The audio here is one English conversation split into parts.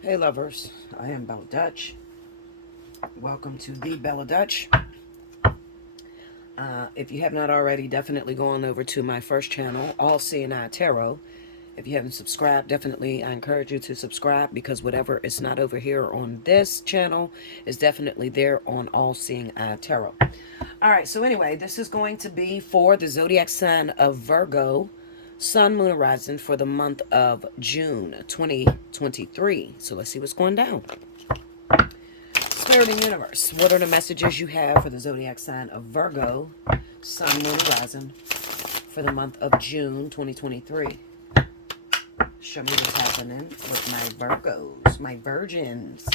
Hey lovers, I am Bella Dutch. Welcome to the Bella Dutch. If you have not already, definitely go on over to my first channel, Allseeingeyetarot. If you haven't subscribed, definitely I encourage you to subscribe, because whatever is not over here on this channel is definitely there on Allseeingeyetarot. Alright, so anyway, this is going to be for the zodiac sign of Virgo, Sun, Moon, Horizon for the month of June 2023. So let's see what's going down. Spirit and Universe, what are the messages you have for the zodiac sign of Virgo, Sun, Moon, Horizon for the month of June 2023? Show me what's happening with my Virgos, my virgins.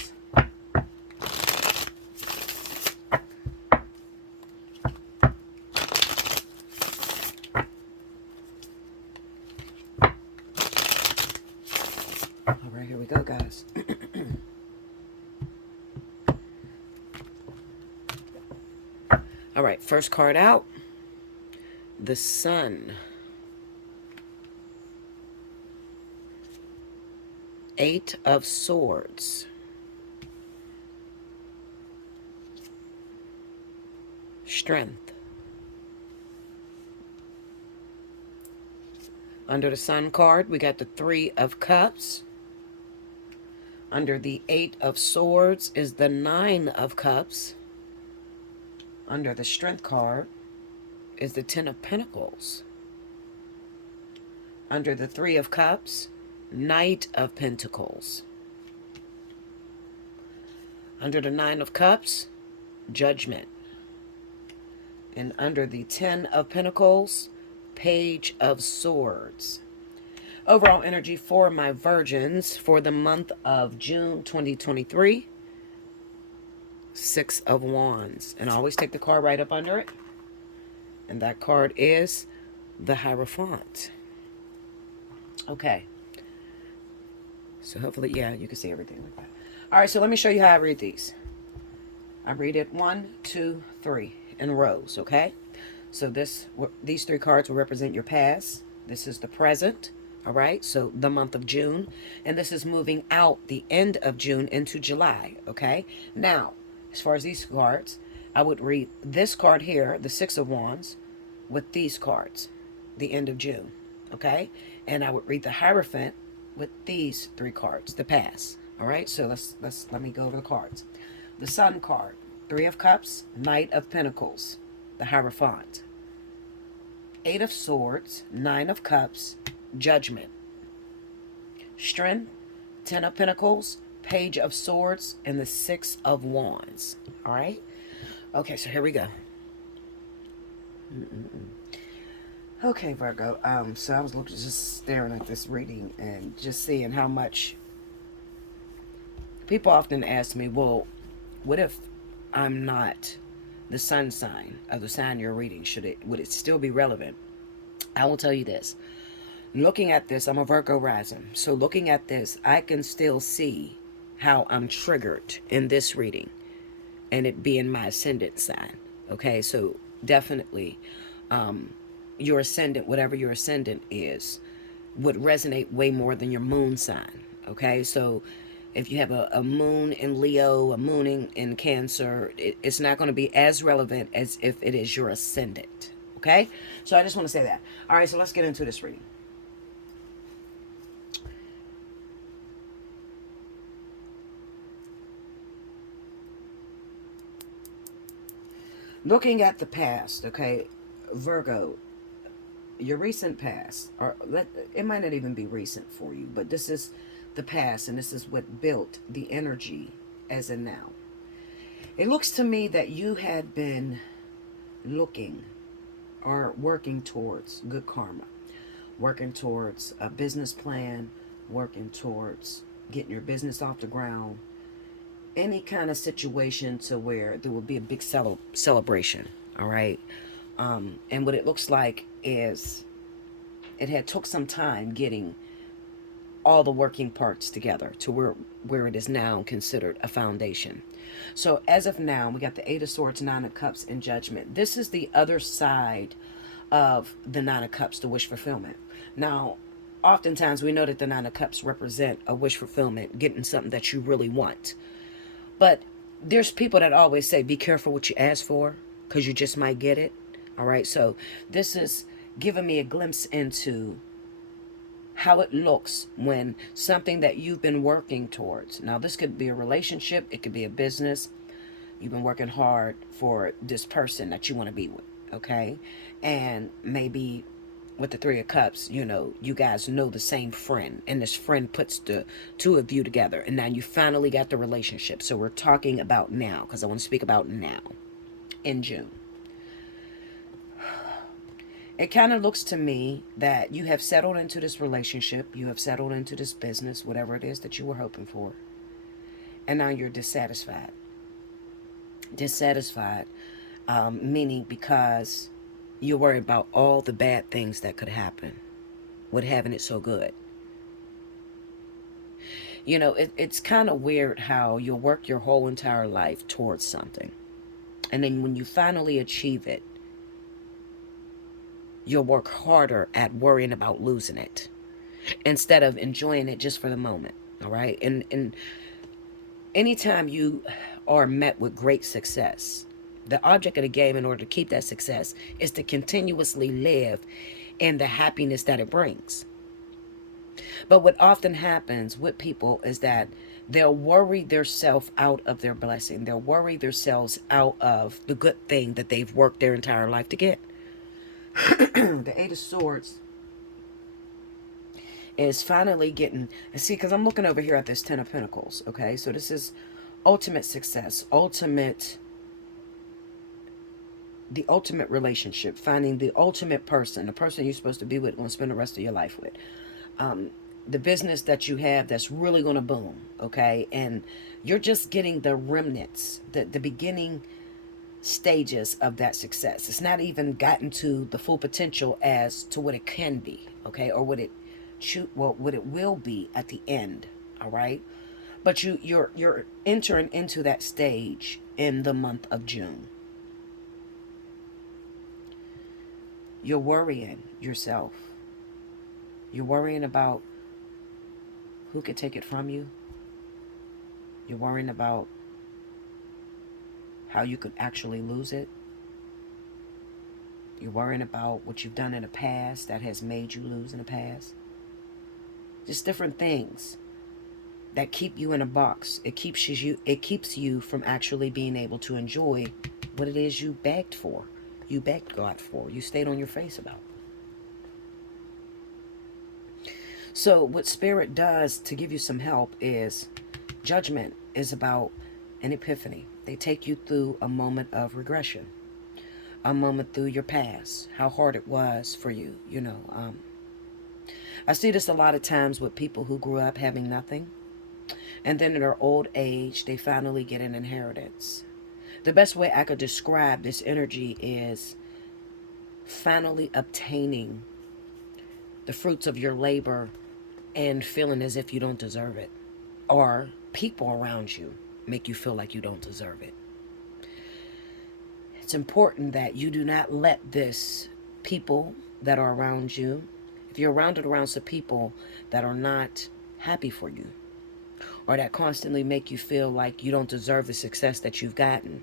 All right, here we go, guys. All right, first card out, the Sun. Eight of Swords. Strength. Under the Sun card, we got the Three of Cups. Under the Eight of Swords is the Nine of Cups. Under the Strength card is the Ten of Pentacles. Under the Three of Cups, Knight of Pentacles. Under the Nine of Cups, Judgment. And under the Ten of Pentacles, Page of Swords. Overall energy for my virgins for the month of June 2023, Six of Wands. And always take the card right up under it. And that card is the Hierophant. Okay. So hopefully, yeah, you can see everything like that. All right, so let me show you how I read these. I read it 1, 2, 3 in rows, okay? So these three cards will represent your past. This is the present, all right? So the month of June. And this is moving out the end of June into July, okay? Now, as far as these cards, I would read this card here, the Six of Wands, with these cards, the end of June, okay? And I would read the Hierophant with these three cards, the past, all right? So let me go over the cards. The Sun card, Three of Cups, Knight of Pentacles, the Hierophant. Eight of Swords, Nine of Cups, Judgment. Strength, Ten of Pentacles, Page of Swords, and the Six of Wands. All right? Okay, so here we go. Okay, Virgo. So I was just staring at this reading and just seeing how much people often ask me, well, what if I'm not the sun sign of the sign you're reading? Would it still be relevant? I will tell you this. Looking at this, I'm a Virgo rising. So looking at this, I can still see how I'm triggered in this reading, and it being my ascendant sign. Okay, so definitely your ascendant, whatever your ascendant is, would resonate way more than your moon sign. Okay, so if you have a moon in Leo, a moon in Cancer, it's not going to be as relevant as if it is your ascendant. Okay, so I just want to say that. All right, so let's get into this reading. Looking at the past, okay, Virgo, your recent past, or it might not even be recent for you, but this is the past, and this is what built the energy as in now. It looks to me that you had been looking or working towards good karma, working towards a business plan, working towards getting your business off the ground, any kind of situation to where there will be a big celebration, all right? And what it looks like is it had took some time getting all the working parts together to where it is now considered a foundation. So as of now, we got the Eight of Swords, Nine of Cups, and Judgment. This is the other side of the Nine of Cups, the wish fulfillment. Now, oftentimes we know that the Nine of Cups represent a wish fulfillment, getting something that you really want. But there's people that always say, be careful what you ask for because you just might get it. All right. So this is giving me a glimpse into how it looks when something that you've been working towards. Now, this could be a relationship. It could be a business. You've been working hard for this person that you want to be with. Okay. And maybe with the Three of Cups, you guys know the same friend, and this friend puts the two of you together, and now you finally got the relationship. So we're talking about now, because I want to speak about now in June. It kind of looks to me that you have settled into this relationship, you have settled into this business, whatever it is that you were hoping for, and now you're dissatisfied. Dissatisfied, meaning because you worry about all the bad things that could happen with having it so good. It's kind of weird how you'll work your whole entire life towards something. And then when you finally achieve it, you'll work harder at worrying about losing it instead of enjoying it just for the moment. All right. And anytime you are met with great success, the object of the game, in order to keep that success, is to continuously live in the happiness that it brings. But what often happens with people is that they'll worry themselves out of their blessing. They'll worry themselves out of the good thing that they've worked their entire life to get. The Eight of Swords is finally getting, see, because I'm looking over here at this Ten of Pentacles, okay? So this is ultimate success, the ultimate relationship, finding the ultimate person, the person you're supposed to be with, going to spend the rest of your life with. The business that you have that's really going to boom, okay? And you're just getting the remnants, the beginning stages of that success. It's not even gotten to the full potential as to what it can be, okay? Or what it will be at the end, all right? But you're entering into that stage in the month of June. You're worrying yourself. You're worrying about who could take it from you. You're worrying about how you could actually lose it. You're worrying about what you've done in the past that has made you lose in the past. Just different things that keep you in a box. It keeps you from actually being able to enjoy what it is you begged for. You begged God for. You stayed on your face about. So what Spirit does to give you some help is Judgment is about an epiphany. They take you through a moment of regression, a moment through your past, how hard it was for you. I see this a lot of times with people who grew up having nothing, and then in their old age, they finally get an inheritance. The best way I could describe this energy is finally obtaining the fruits of your labor and feeling as if you don't deserve it, or people around you make you feel like you don't deserve it. It's important that you do not let this people that are around you, if you're around some people that are not happy for you, or that constantly make you feel like you don't deserve the success that you've gotten,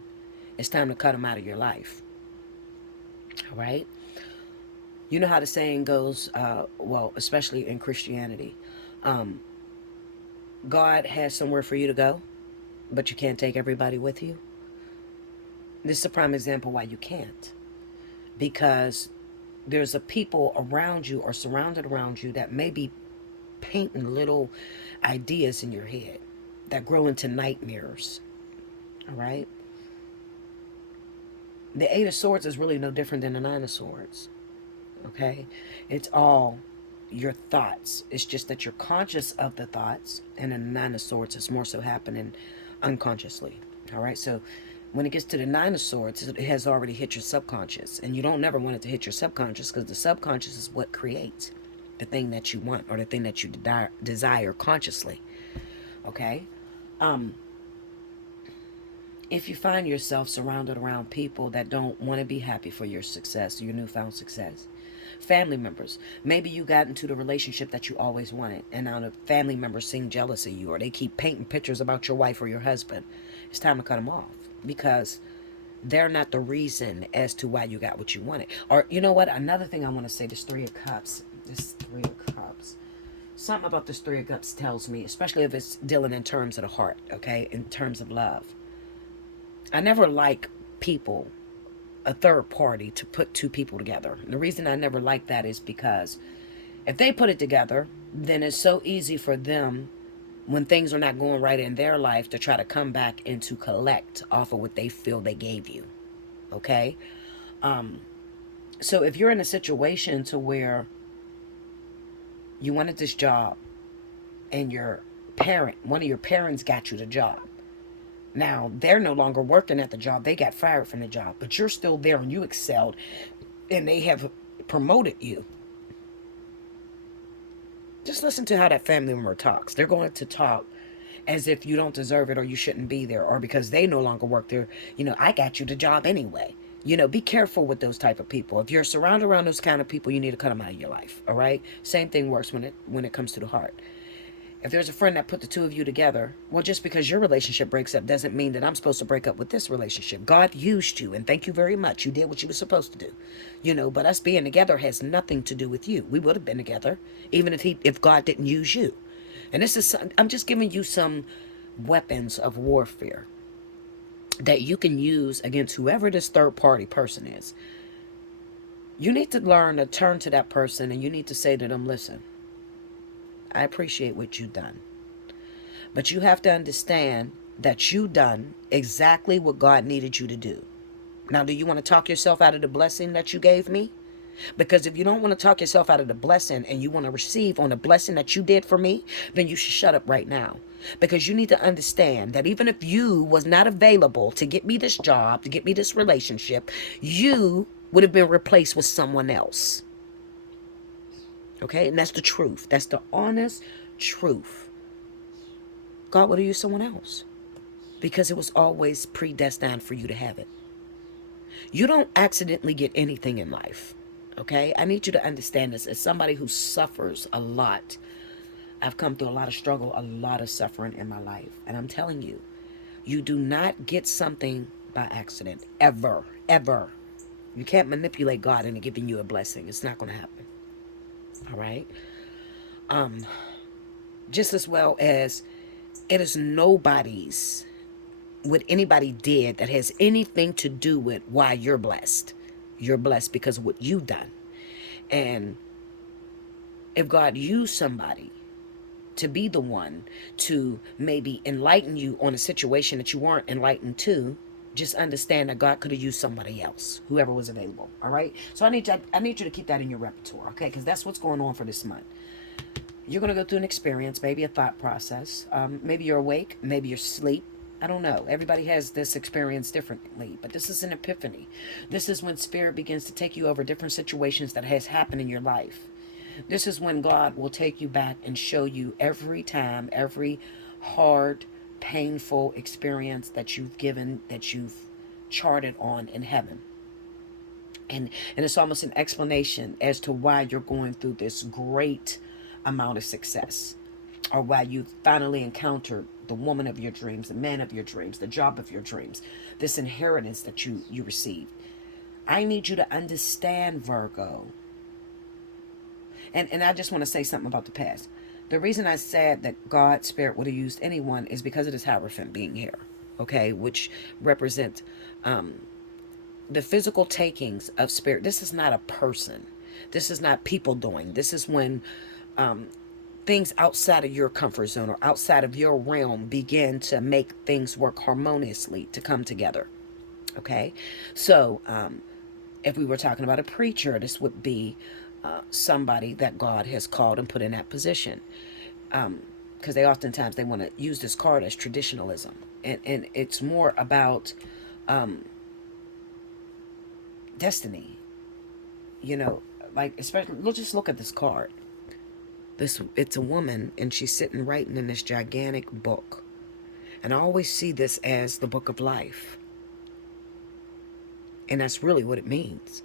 it's time to cut them out of your life. All right? You know how the saying goes, especially in Christianity, God has somewhere for you to go, but you can't take everybody with you. This is a prime example why you can't. Because there's a people around you or surrounded around you that may be painting little ideas in your head that grow into nightmares. All right? The Eight of Swords is really no different than the Nine of Swords. Okay? It's all your thoughts. It's just that you're conscious of the thoughts, and in the Nine of Swords, it's more so happening unconsciously. All right? So when it gets to the Nine of Swords, it has already hit your subconscious, and you don't never want it to hit your subconscious, because the subconscious is what creates the thing that you want, or the thing that you desire consciously. Okay? If you find yourself surrounded around people that don't want to be happy for your success, your newfound success, Family members. Maybe you got into the relationship that you always wanted, and now the family members seem jealous of you, or they keep painting pictures about your wife or your husband. It's time to cut them off, because they're not the reason as to why you got what you wanted. Or, you know what? Another thing I want to say, this Three of Cups. This Three of Cups. Something about this Three of Cups tells me, especially if it's dealing in terms of the heart, okay? In terms of love. I never like people, a third party, to put two people together. And the reason I never like that is because if they put it together, then it's so easy for them, when things are not going right in their life, to try to come back and to collect off of what they feel they gave you. Okay? So if you're in a situation to where you wanted this job and one of your parents got you the job. Now, they're no longer working at the job. They got fired from the job, but you're still there and you excelled and they have promoted you. Just listen to how that family member talks. They're going to talk as if you don't deserve it, or you shouldn't be there, or because they no longer work there. I got you the job anyway. Be careful with those type of people. If you're surrounded around those kind of people, you need to cut them out of your life. All right. Same thing works when it comes to the heart. If there's a friend that put the two of you together, well, just because your relationship breaks up doesn't mean that I'm supposed to break up with this relationship. God used you, and thank you very much. You did what you were supposed to do. But us being together has nothing to do with you. We would have been together even if God didn't use you. And I'm just giving you some weapons of warfare that you can use against whoever this third party person is. You need to learn to turn to that person and you need to say to them, listen, I appreciate what you've done. But you have to understand that you done exactly what God needed you to do. Now, do you want to talk yourself out of the blessing that you gave me? Because if you don't want to talk yourself out of the blessing and you want to receive on the blessing that you did for me, then you should shut up right now. Because you need to understand that even if you was not available to get me this job, to get me this relationship, you would have been replaced with someone else. Okay? And that's the truth. That's the honest truth. God would have used someone else because it was always predestined for you to have it. You don't accidentally get anything in life. Okay? I need you to understand this. As somebody who suffers a lot, I've come through a lot of struggle, a lot of suffering in my life. And I'm telling you, you do not get something by accident. Ever. Ever. You can't manipulate God into giving you a blessing. It's not going to happen. All right? Just as well as it is nobody's, what anybody did that has anything to do with why you're blessed. You're blessed because of what you've done. And if God used somebody to be the one to maybe enlighten you on a situation that you weren't enlightened to, just understand that God could have used somebody else, whoever was available. All right. So I need you to keep that in your repertoire. Okay. Because that's what's going on for this month. You're going to go through an experience, maybe a thought process. Maybe you're awake. Maybe you're asleep. I don't know. Everybody has this experience differently, but this is an epiphany. This is when Spirit begins to take you over different situations that has happened in your life. This is when God will take you back and show you every time, every hard, painful experience that you've given, that you've charted on in heaven. And it's almost an explanation as to why you're going through this great amount of success, or why you've finally encountered the woman of your dreams, the man of your dreams, the job of your dreams, this inheritance that you received. I need you to understand, Virgo. And I just want to say something about the past. The reason I said that God's Spirit would have used anyone is because of this Hierophant being here, okay, which represent the physical takings of Spirit. This is not a person. This is not people doing. This is when things outside of your comfort zone or outside of your realm begin to make things work harmoniously to come together. Okay? So, if we were talking about a preacher, this would be somebody that God has called and put in that position. Because they oftentimes, they want to use this card as traditionalism. And it's more about destiny. Like, especially, let's just look at this card. It's a woman, and she's sitting writing in this gigantic book. And I always see this as the book of life. And that's really what it means.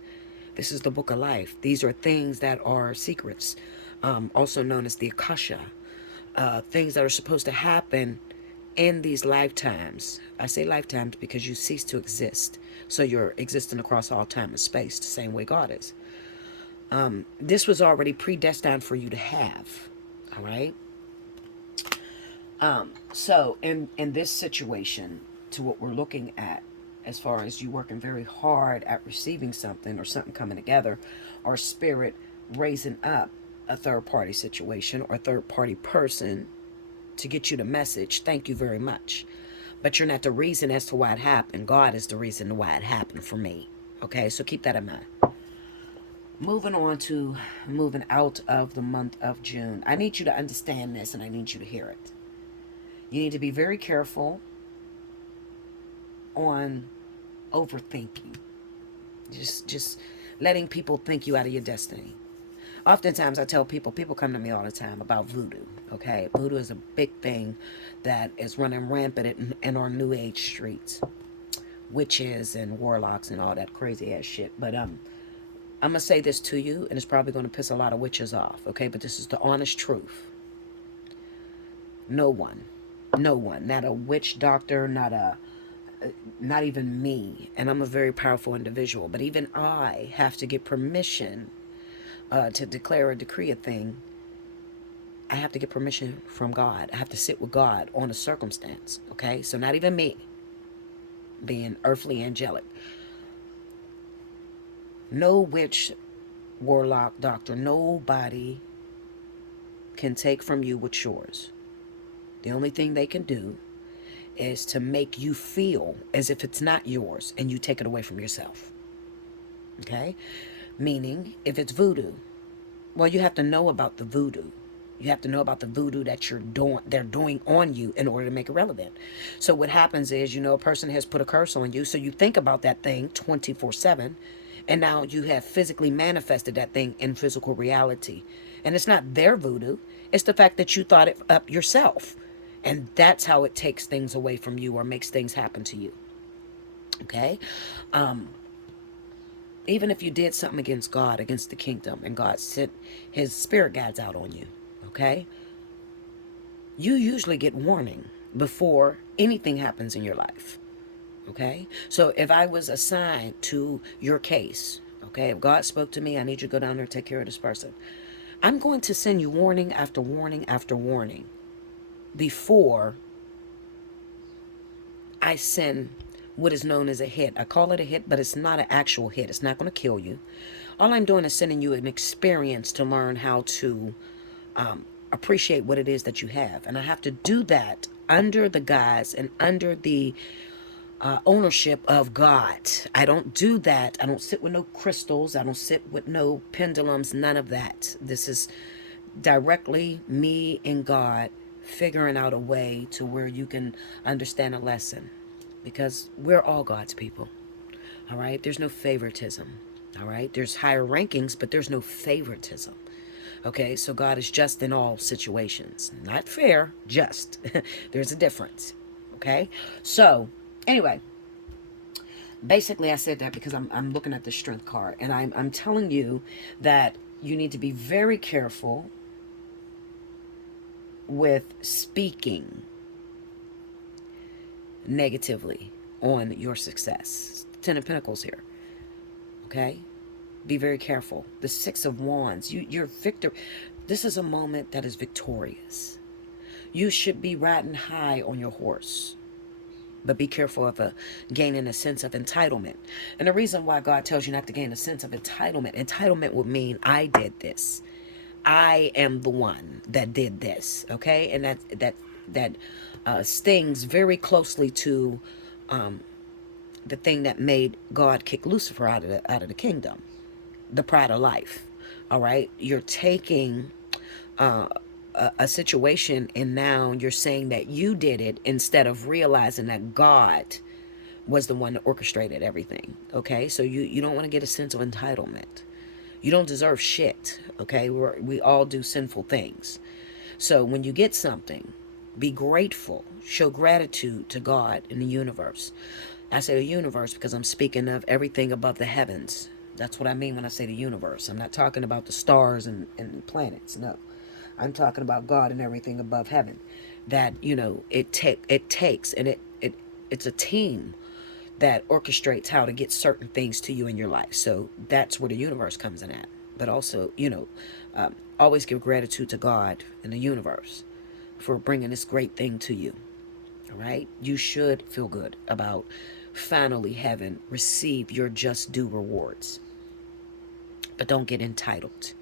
This is the book of life. These are things that are secrets, also known as the Akasha. Things that are supposed to happen in these lifetimes. I say lifetimes because you cease to exist. So you're existing across all time and space, the same way God is. This was already predestined for you to have. All right. So in this situation, to what we're looking at, as far as you working very hard at receiving something or something coming together, or spirit raising up a third party situation or third party person to get you the message, thank you very much. But you're not the reason as to why it happened. God is the reason why it happened for me. Okay, so keep that in mind. Moving on to moving out of the month of June. I need you to understand this and I need you to hear it. You need to be very careful on overthinking. Just letting people think you out of your destiny. Oftentimes I tell people come to me all the time about voodoo. Okay, voodoo is a big thing that is running rampant in our new age streets. Witches and warlocks and all that crazy ass shit. But I'm going to say this to you, and it's probably going to piss a lot of witches off. Okay, but this is the honest truth. No one, not a witch doctor, not even me, and I'm a very powerful individual, but even I have to get permission to declare or decree a thing. I have to get permission from God. I have to sit with God on a circumstance. Okay, so not even me being earthly angelic. No witch, warlock, doctor, nobody can take from you what's yours. The only thing they can do is to make you feel as if it's not yours and you take it away from yourself. Okay? Meaning, if it's voodoo, well, you have to know about the voodoo. You have to know about the voodoo that they're doing on you in order to make it relevant. So what happens is, a person has put a curse on you, so you think about that thing 24/7, and now you have physically manifested that thing in physical reality. And it's not their voodoo, it's the fact that you thought it up yourself. And that's how it takes things away from you or makes things happen to you. Okay? Even if you did something against God, against the kingdom, and God sent his spirit guides out on you, okay? You usually get warning before anything happens in your life, okay? So if I was assigned to your case, okay, if God spoke to me, I need you to go down there and take care of this person, I'm going to send you warning after warning after warning before I send what is known as a hit. I call it a hit, but it's not an actual hit. It's not going to kill you. All I'm doing is sending you an experience to learn how to appreciate what it is that you have. And I have to do that under the guise and under the ownership of God. I don't do that. I don't sit with no crystals. I don't sit with no pendulums, none of that. This is directly me and God figuring out a way to where you can understand a lesson, because we're all God's people. All right, there's no favoritism. All right, there's higher rankings, but there's no favoritism. Okay, so God is just in all situations, not fair, just. There's a difference. Okay, so anyway, basically I said that because I'm looking at the strength card, and I'm telling you that you need to be very careful with speaking negatively on your success. Ten of Pentacles here. Okay? Be very careful. The Six of Wands. You're victor. This is a moment that is victorious. You should be riding high on your horse. But be careful of gaining a sense of entitlement. And the reason why God tells you not to gain a sense of entitlement would mean I did this. I am the one that did this. Okay? And that stings very closely to the thing that made God kick Lucifer out of the kingdom, the pride of life. All right, you're taking a situation and now you're saying that you did it instead of realizing that God was the one that orchestrated everything. Okay, so you don't want to get a sense of entitlement. You don't deserve shit. Okay, we all do sinful things. So when you get something, be grateful. Show gratitude to God and the universe. I say the universe because I'm speaking of everything above the heavens. That's what I mean when I say the universe. I'm not talking about the stars and planets. No. I'm talking about God and everything above heaven. That, it takes, and it's a team that orchestrates how to get certain things to you in your life. So that's where the universe comes in at. But also, always give gratitude to God and the universe for bringing this great thing to you. All right? You should feel good about finally having received your just due rewards. But don't get entitled.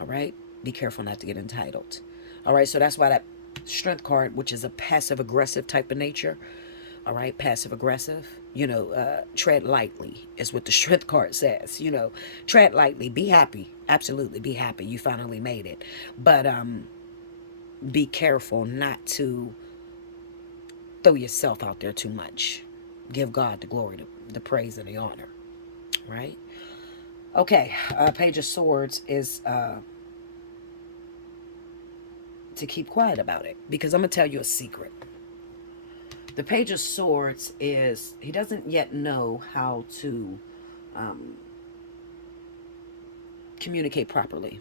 All right? Be careful not to get entitled. All right? So that's why that strength card, which is a passive aggressive type of nature, all right, passive aggressive, tread lightly is what the strength card says. Tread lightly, be happy, absolutely be happy you finally made it, but be careful not to throw yourself out there too much. Give God the glory, the praise, and the honor. Right? Okay. Page of Swords is to keep quiet about it, because I'm gonna tell you a secret. The Page of Swords is, he doesn't yet know how to communicate properly.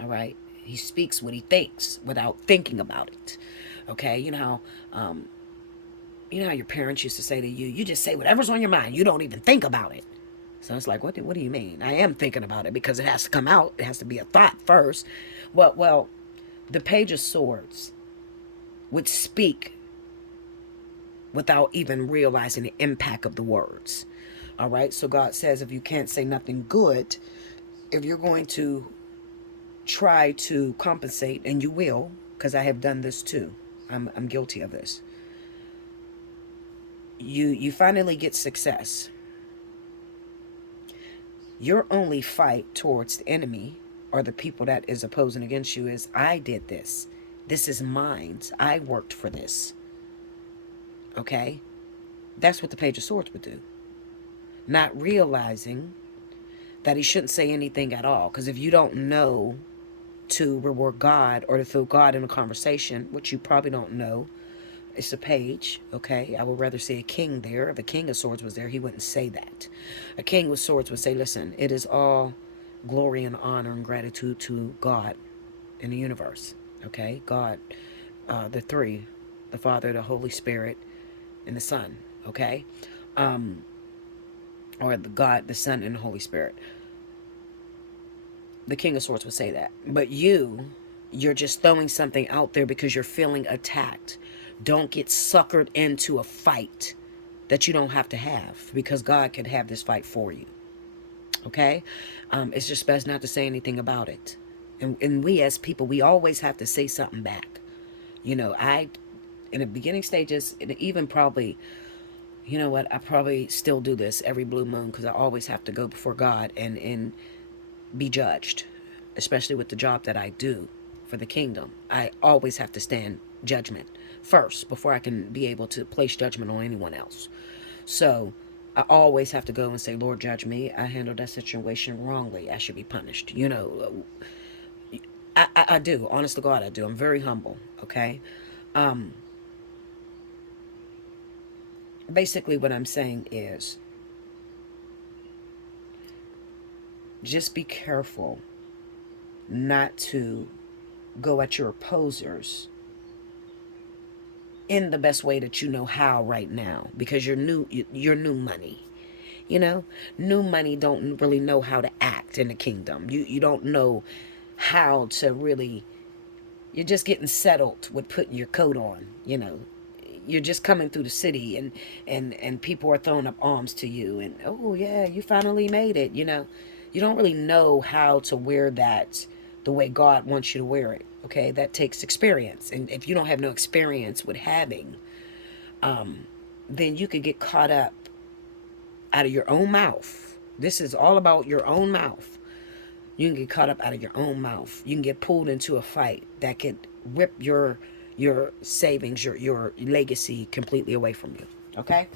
All right? He speaks what he thinks without thinking about it. Okay? You know how your parents used to say to you, you just say whatever's on your mind. You don't even think about it. So it's like, what do you mean? I am thinking about it, because it has to come out. It has to be a thought first. Well, the Page of Swords would speak without even realizing the impact of the words. All right? So God says, if you can't say nothing good, if you're going to try to compensate, and you will, because I have done this too. I'm guilty of this. You finally get success. Your only fight towards the enemy, or the people that is opposing against you, is, I did this. This is mine. I worked for this. Okay? That's what the Page of Swords would do. Not realizing that he shouldn't say anything at all. Because if you don't know to reward God, or to throw God in a conversation, which you probably don't know, it's a page, okay? I would rather say a king there. If a king of swords was there, he wouldn't say that. A king with swords would say, listen, it is all glory and honor and gratitude to God in the universe, okay? God, the three, the Father, the Holy Spirit, and the Son, okay? Or the God, the Son, and the Holy Spirit. The King of Swords would say that. But you're just throwing something out there because you're feeling attacked. Don't get suckered into a fight that you don't have to have, because God can have this fight for you. Okay? It's just best not to say anything about it. And we as people, we always have to say something back. In the beginning stages, and even probably, you know what, I probably still do this every blue moon, because I always have to go before God and be judged, especially with the job that I do for the kingdom. I always have to stand judgment first before I can be able to place judgment on anyone else. So I always have to go and say, Lord, judge me. I handled that situation wrongly. I should be punished. I do. Honest to God, I do. I'm very humble. Okay. Basically what I'm saying is, just be careful not to go at your opposers in the best way that you know how right now, because you're new money. New money don't really know how to act in the kingdom. You don't know how to really, you're just getting settled with putting your coat on. You're just coming through the city, and people are throwing up arms to you, and, oh yeah, you finally made it. You don't really know how to wear that the way God wants you to wear it. Okay, that takes experience, and if you don't have no experience with having, then you could get caught up out of your own mouth. This is all about your own mouth. You can get caught up out of your own mouth. You can get pulled into a fight that could rip your savings, your legacy completely away from you. Okay?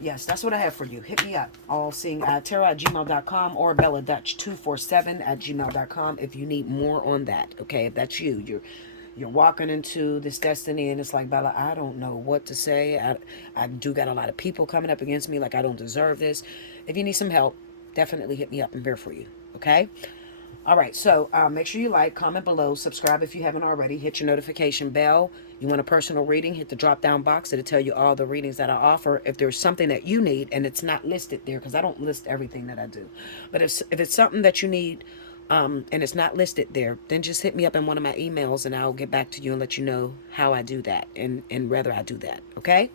Yes, that's what I have for you. Hit me up. Allseeingeyetarot@gmail.com or BellaDutch247@gmail.com if you need more on that. Okay? If that's you. You're walking into this destiny, and it's like, Bella, I don't know what to say. I do got a lot of people coming up against me like I don't deserve this. If you need some help, definitely hit me up. I'm here for you. Okay? All right, so make sure you like, comment below, subscribe if you haven't already, hit your notification bell. You want a personal reading, hit the drop down box. It'll tell you all the readings that I offer. If there's something that you need and it's not listed there, because I don't list everything that I do, but if it's something that you need and it's not listed there, then just hit me up in one of my emails and I'll get back to you and let you know how I do that and whether I do that. Okay?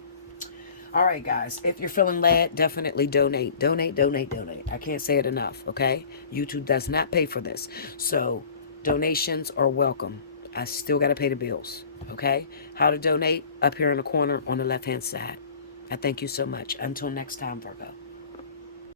All right, guys, if you're feeling led, definitely donate. Donate, donate, donate. I can't say it enough, okay? YouTube does not pay for this. So donations are welcome. I still got to pay the bills, okay? How to donate? Up here in the corner on the left-hand side. I thank you so much. Until next time, Virgo.